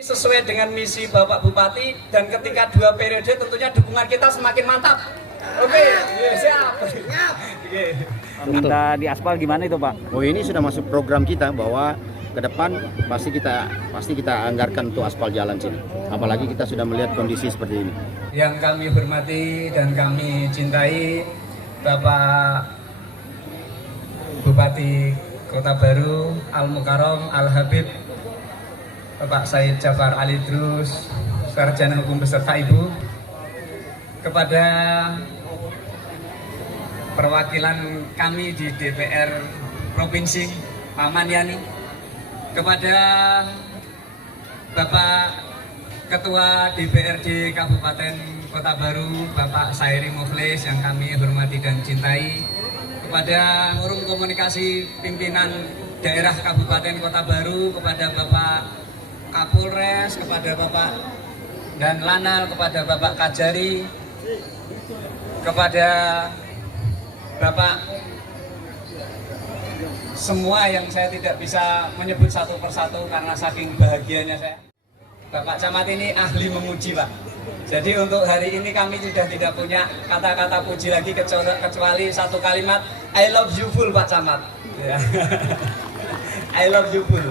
Sesuai dengan misi Bapak Bupati dan ketika 2 periode tentunya dukungan kita semakin mantap. Oke, siap. Kita di aspal gimana itu Pak? Oh, ini sudah masuk program kita bahwa ke depan pasti kita anggarkan untuk aspal jalan sini. Apalagi kita sudah melihat kondisi seperti ini. Yang kami hormati dan kami cintai Bapak Bupati Kota Baru Al Mukarram Al Habib Bapak Said Jafar Ali Drus, Sarjana Hukum beserta Ibu, kepada perwakilan kami di DPR Provinsi Pak Maniani, kepada Bapak Ketua DPRD Kabupaten Kota Baru Bapak Sairi Mukhlis yang kami hormati dan cintai, kepada forum komunikasi pimpinan daerah Kabupaten Kota Baru, kepada Bapak Kapolres, kepada Bapak dan Lanal, kepada Bapak Kajari, kepada Bapak semua yang saya tidak bisa menyebut satu persatu karena saking bahagianya saya. Bapak Camat ini ahli memuji Pak. Jadi untuk hari ini kami sudah tidak punya kata-kata puji lagi kecuali satu kalimat, I love you full Pak Camat. I love you full.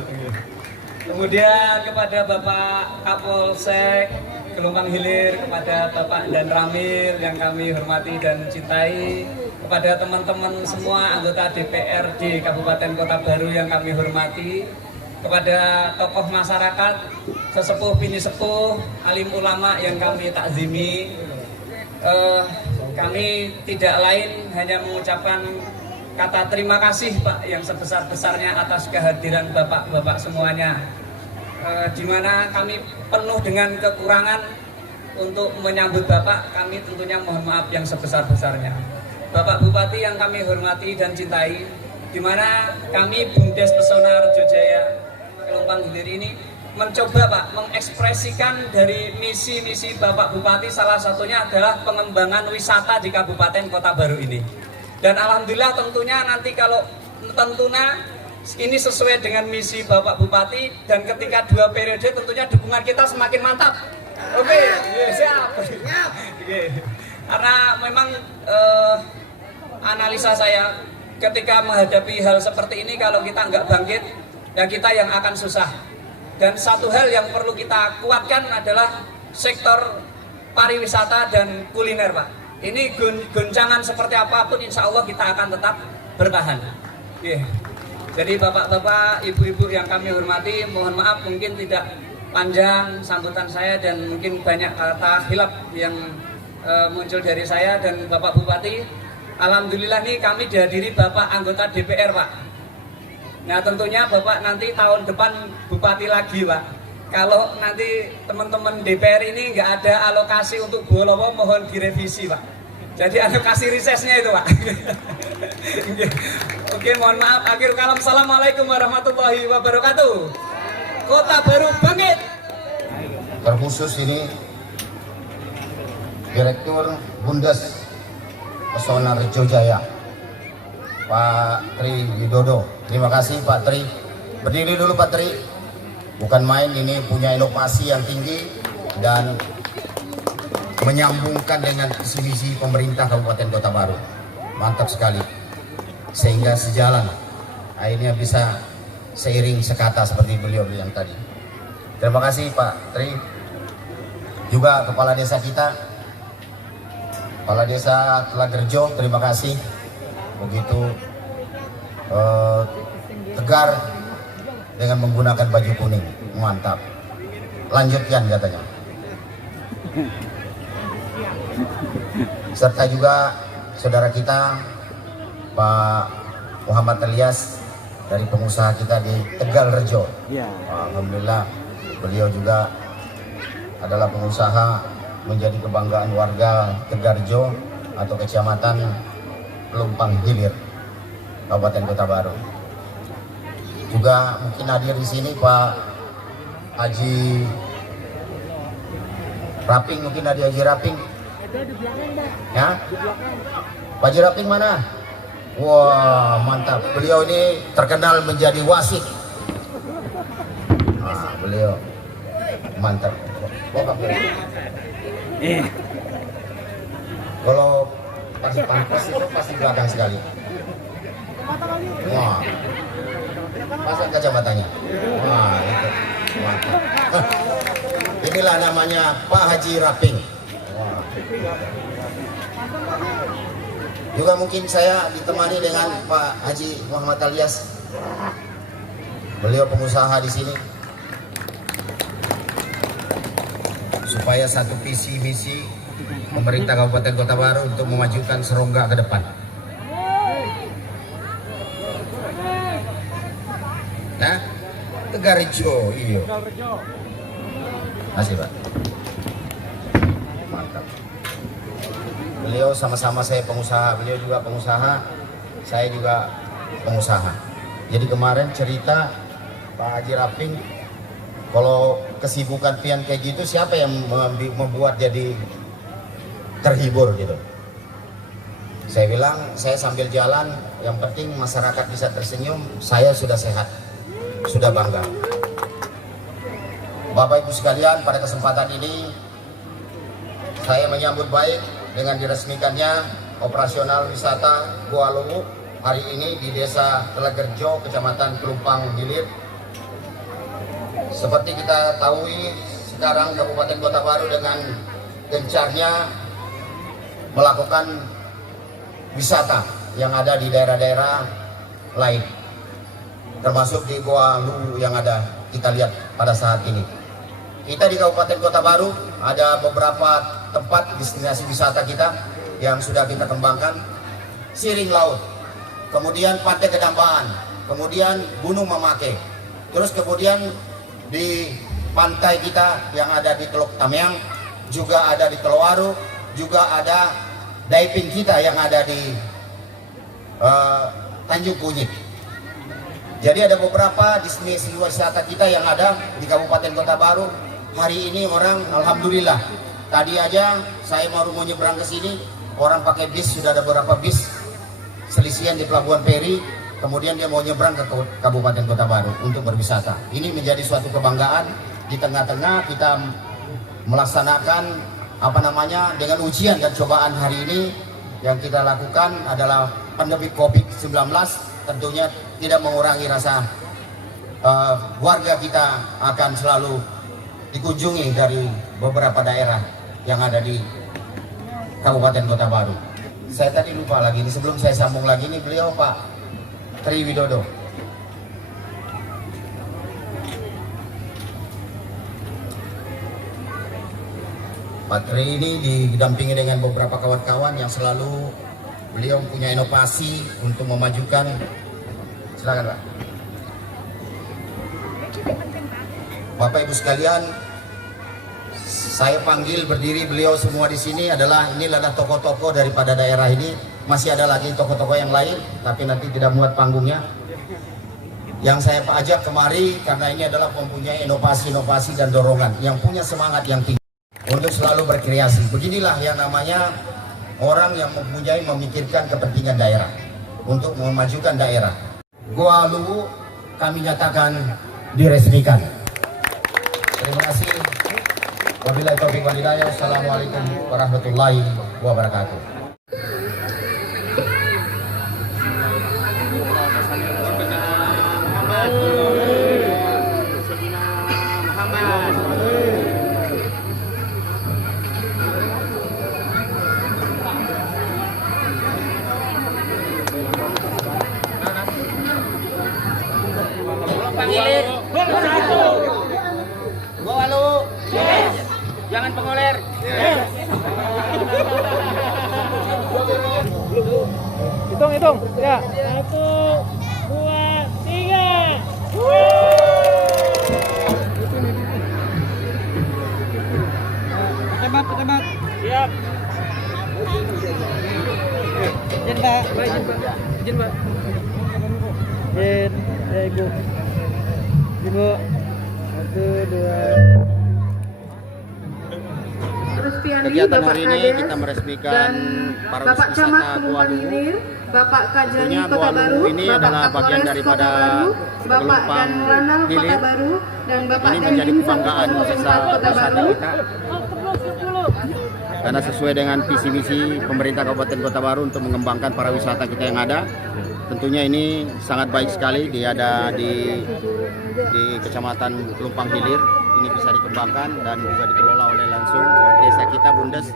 Kemudian kepada Bapak Kapolsek Gelombang Hilir, kepada Bapak Dan Ramil yang kami hormati dan cintai, kepada teman-teman semua anggota DPRD Kabupaten Kota Baru yang kami hormati, kepada tokoh masyarakat, sesepuh bini sepuh, alim ulama yang kami takzimi, kami tidak lain hanya mengucapkan kata terima kasih Pak yang sebesar-besarnya atas kehadiran Bapak-Bapak semuanya. Di mana kami penuh dengan kekurangan untuk menyambut Bapak, kami tentunya mohon maaf yang sebesar-besarnya. Bapak Bupati yang kami hormati dan cintai, di mana kami Bumdes Pesona Rejojaya Gelombang Hilir ini mencoba Pak mengekspresikan dari misi-misi Bapak Bupati, salah satunya adalah pengembangan wisata di Kabupaten Kota Baru ini. Dan alhamdulillah tentunya nanti kalau ini sesuai dengan misi Bapak Bupati dan ketika 2 periode tentunya dukungan kita semakin mantap. Oke, siap. Karena memang analisa saya ketika menghadapi hal seperti ini, kalau kita nggak bangkit ya kita yang akan susah. Dan satu hal yang perlu kita kuatkan adalah sektor pariwisata dan kuliner Pak. Ini goncangan seperti apapun insya Allah kita akan tetap bertahan. Jadi bapak-bapak, ibu-ibu yang kami hormati, mohon maaf mungkin tidak panjang sambutan saya dan mungkin banyak kata hilaf yang muncul dari saya dan Bapak Bupati. Alhamdulillah nih kami dihadiri Bapak anggota DPR Pak. Nah tentunya Bapak nanti tahun depan Bupati lagi Pak. Kalau nanti teman-teman DPR ini nggak ada alokasi untuk Bolowo, mohon direvisi Pak. Jadi alokasi risesnya itu Pak. Oke, mohon maaf. Akhir kalam, assalamualaikum warahmatullahi wabarakatuh. Kota Baru bangkit. Terkhusus ini Direktur Bumdes Pesona Rejojaya Pak Tri Widodo. Terima kasih Pak Tri. Berdiri dulu Pak Tri. Bukan main, ini punya inovasi yang tinggi dan menyambungkan dengan visi pemerintah Kabupaten Kota Baru. Mantap sekali. Sehingga sejalan, akhirnya bisa seiring sekata seperti beliau yang tadi. Terima kasih Pak Tri. Juga Kepala Desa kita, Kepala Desa Telagerjo, terima kasih. Begitu tegar dengan menggunakan baju kuning. Mantap. Lanjutkan katanya. Serta juga saudara kita Pak Muhammad Elias dari pengusaha kita di Tegal Rejo. Alhamdulillah beliau juga adalah pengusaha, menjadi kebanggaan warga Tegarjo atau Kecamatan Gelombang Hilir, Kabupaten Kota Baru. Juga mungkin hadir di sini Pak Haji Raping, mungkin ada Haji Raping. Ya? Pak Haji Raping mana? Wah, mantap. Beliau ini terkenal menjadi wasit. Nah, beliau Mantap. Kalau pas pampas itu pasti belakang sekali. Wah, pasang kacamatanya. Wah, itu mantap. Inilah namanya Pak Haji Raping. Wah. Juga mungkin saya ditemani dengan Pak Haji Muhammad Alias. Beliau pengusaha di sini. Supaya satu visi misi pemerintah Kabupaten Kota Baru untuk memajukan Serongga ke depan. Nah, Tegarrejo, iya. Masih Pak. Mantap. Beliau sama-sama saya pengusaha, beliau juga pengusaha, saya juga pengusaha. Jadi kemarin cerita Pak Haji Raping, kalau kesibukan pian kayak gitu siapa yang membuat jadi terhibur gitu. Saya bilang saya sambil jalan, yang penting masyarakat bisa tersenyum, saya sudah sehat, sudah bangga. Bapak Ibu sekalian, pada kesempatan ini saya menyambut baik dengan diresmikannya operasional wisata Goa Luwu hari ini di Desa Tegarrejo, Kecamatan Pelumpang Hilir. Seperti kita tahu sekarang Kabupaten Kota Baru dengan gencarnya melakukan wisata yang ada di daerah-daerah lain, termasuk di Goa Luwu yang ada kita lihat pada saat ini. Kita di Kabupaten Kota Baru ada beberapa tempat destinasi wisata kita yang sudah kita kembangkan. Siring Laut, kemudian Pantai Kedambaan, kemudian Gunung Mamake, terus kemudian di pantai kita yang ada di Teluk Tamyang, juga ada di Telowaru, juga ada diving kita yang ada di Tanjung Kunyit. Jadi ada beberapa destinasi wisata kita yang ada di Kabupaten Kota Baru. Hari ini orang alhamdulillah, tadi aja saya baru mau nyebrang ke sini, orang pakai bis, sudah ada beberapa bis selisihan di Pelabuhan Peri, kemudian dia mau nyebrang ke Kabupaten Kota Baru untuk berwisata. Ini menjadi suatu kebanggaan di tengah-tengah kita melaksanakan dengan ujian dan cobaan hari ini. Yang kita lakukan adalah pandemi COVID-19, tentunya tidak mengurangi rasa warga kita akan selalu dikunjungi dari beberapa daerah yang ada di Kabupaten Kota Baru. Saya tadi lupa lagi, ini sebelum saya sambung lagi, ini beliau Pak Tri Widodo. Pak Tri ini didampingi dengan beberapa kawan-kawan yang selalu beliau punya inovasi untuk memajukan. Silakan Pak. Bapak Ibu sekalian, saya panggil berdiri beliau semua di sini inilah tokoh-tokoh daripada daerah ini. Masih ada lagi tokoh-tokoh yang lain, tapi nanti tidak muat panggungnya. Yang saya ajak kemari karena ini adalah mempunyai inovasi-inovasi dan dorongan, yang punya semangat yang tinggi untuk selalu berkreasi. Beginilah yang namanya orang yang memikirkan kepentingan daerah untuk memajukan daerah. Goa Luwu kami nyatakan diresmikan. Terima kasih. Wabillahi taufiq wal hidayah. Assalamualaikum warahmatullahi wabarakatuh. Goa Luwu. Yes. Jangan pengoler. Yes. Hitung ya. 1, 2, 3. Pejabat. Siap. Izin Pak. Izin Pak. Ya Ibu. Ibu. 1, 2. Terus pian kegiatan Bapak hari ini Kades, kita meresmikan dan para Bapak Camat wisata Pelumpang Goa Luwu. Hilir, Bapak Kajari Tentunya Kota Goa Baru, Luwu ini Bapak adalah bagian Kapolres daripada Kota Baru, Bapak Pelumpang dan Lanal Kota Hilir. Baru, dan Bapak Ini dan menjadi Tim kebanggaan Satu desa Kota wisata Baru. kita. Karena sesuai dengan visi misi pemerintah Kabupaten Kota Baru untuk mengembangkan para wisata kita yang ada. Tentunya ini sangat baik sekali ada di Kecamatan Pelumpang Hilir. Ini bisa dikembangkan dan juga dikelola oleh langsung desa kita Bundes.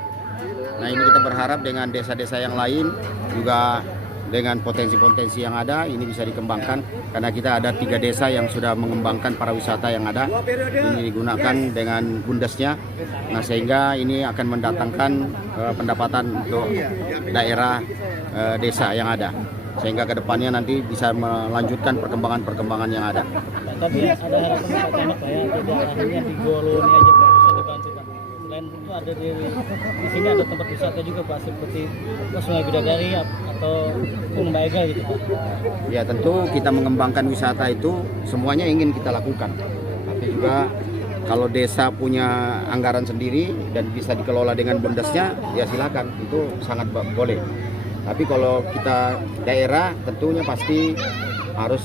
Nah, ini kita berharap dengan desa-desa yang lain juga dengan potensi-potensi yang ada ini bisa dikembangkan, karena kita ada 3 desa yang sudah mengembangkan para wisata yang ada. Ini digunakan dengan bundesnya. Nah, sehingga ini akan mendatangkan pendapatan untuk daerah desa yang ada, sehingga kedepannya nanti bisa melanjutkan perkembangan-perkembangan yang ada. Tapi ada harapan Pak Camat Pak ya, tidak hanya di Goa Luwu ini aja Pak bisa dibantu Pak. Selain itu ada di sini ada tempat wisata juga Pak, seperti Sungai Bidadari atau Gunung Baega gitu Pak. Ya, tentu kita mengembangkan wisata itu semuanya ingin kita lakukan. Tapi juga kalau desa punya anggaran sendiri dan bisa dikelola dengan bundesnya, ya silakan, itu sangat boleh. Tapi kalau kita daerah tentunya pasti harus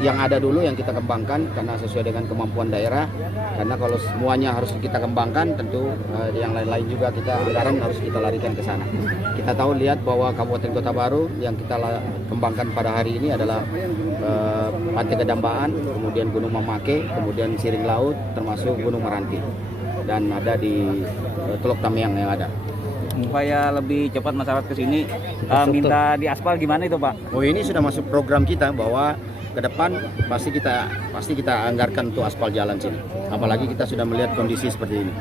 yang ada dulu yang kita kembangkan, karena sesuai dengan kemampuan daerah. Karena kalau semuanya harus kita kembangkan, tentu yang lain-lain juga anggaran harus kita larikan ke sana. Kita tahu lihat bahwa Kabupaten Kota Baru yang kita kembangkan pada hari ini adalah Pantai Kedambaan, kemudian Gunung Mamake, kemudian Siring Laut, termasuk Gunung Meranti, dan ada di Teluk Tamiang yang ada. Supaya lebih cepat masyarakat ke sini minta diaspal gimana itu Pak? Oh, ini sudah masuk program kita bahwa ke depan pasti kita anggarkan untuk aspal jalan sini. Apalagi kita sudah melihat kondisi seperti ini.